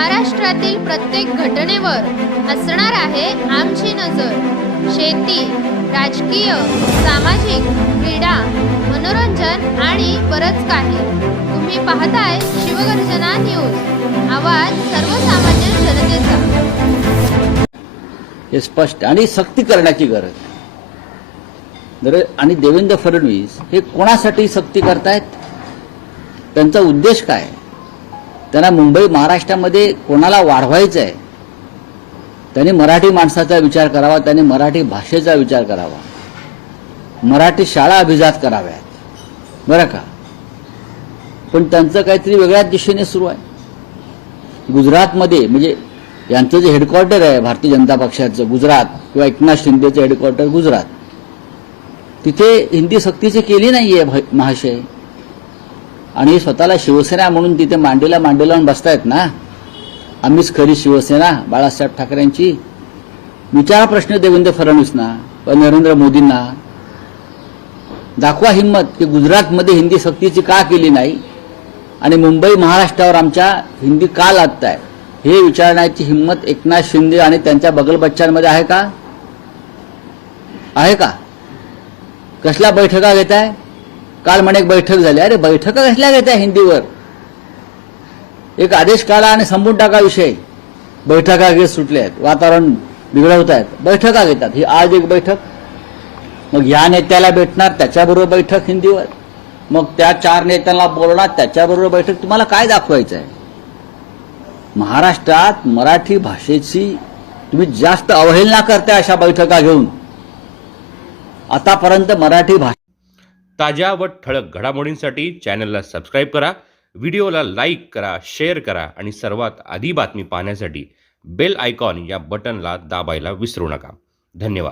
महाराष्ट्रातील प्रत्येक घटनेवर असणार आहे आमची नजर। शेती, राजकीय, सामाजिक, क्रीडा, मनोरंजन आणि बरंच काही। तुम्ही पाहताय शिवगर्जना न्यूज, आवाज सर्वसामान्य जनतेचा। हे स्पष्ट आणि सक्ती करण्याची गरज आहे। आणि देवेंद्र फडणवीस हे कोणासाठी सक्ती करतायत? त्यांचा उद्देश काय? त्यांना मुंबई महाराष्ट्रामध्ये कोणाला वाढवायचं आहे? त्यांनी मराठी माणसाचा विचार करावा, त्यांनी मराठी भाषेचा विचार करावा, मराठी शाळा अभिजात कराव्यात, बरं का? पण त्यांचं काहीतरी वेगळ्याच दिशेने सुरू आहे। गुजरातमध्ये म्हणजे यांचं जे हेडक्वार्टर आहे भारतीय जनता पक्षाचं गुजरात किंवा एकनाथ शिंदेचं हेडक्वार्टर गुजरात, तिथे हिंदी सक्तीची केली नाहीये महाशय। आणि स्वतःला शिवसेना म्हणून तिथे मांडीला लावून बसतायत ना। आम्हीच खरी शिवसेना बाळासाहेब ठाकरेंची। विचारा प्रश्न देवेंद्र फडणवीसना व नरेंद्र मोदींना, दाखवा हिंमत की गुजरातमध्ये हिंदी सक्तीची का केली नाही आणि मुंबई महाराष्ट्रावर आमच्या हिंदी का लादताय हे विचारण्याची हिंमत एकनाथ शिंदे आणि त्यांच्या बगलबच्च्यांमध्ये आहे का? आहे का? कसल्या बैठका घेताय? काल म्हणे एक बैठक झाली। अरे बैठका कसल्या घेताय हिंदीवर? एक आदेश काढा आणि संपून टाका विषय। बैठका घेत सुटले आहेत, वातावरण बिघडवत आहेत, बैठका घेतात। ही आज एक बैठक, मग या नेत्याला भेटणार त्याच्याबरोबर बैठक हिंदीवर, मग त्या 4 नेत्यांना बोलणार त्याच्याबरोबर बैठक। तुम्हाला काय दाखवायचं आहे? महाराष्ट्रात मराठी भाषेची तुम्ही जास्त अवहेलना करताय अशा बैठका घेऊन। आतापर्यंत मराठी भाषा ताज्या व ठळक घडामोडींसाठी चॅनलला सबस्क्राईब करा, व्हिडिओला लाईक करा, शेअर करा आणि सर्वात आधी बातमी पाहण्यासाठी बेल आयकॉन या बटनला दाबायला विसरू नका। धन्यवाद।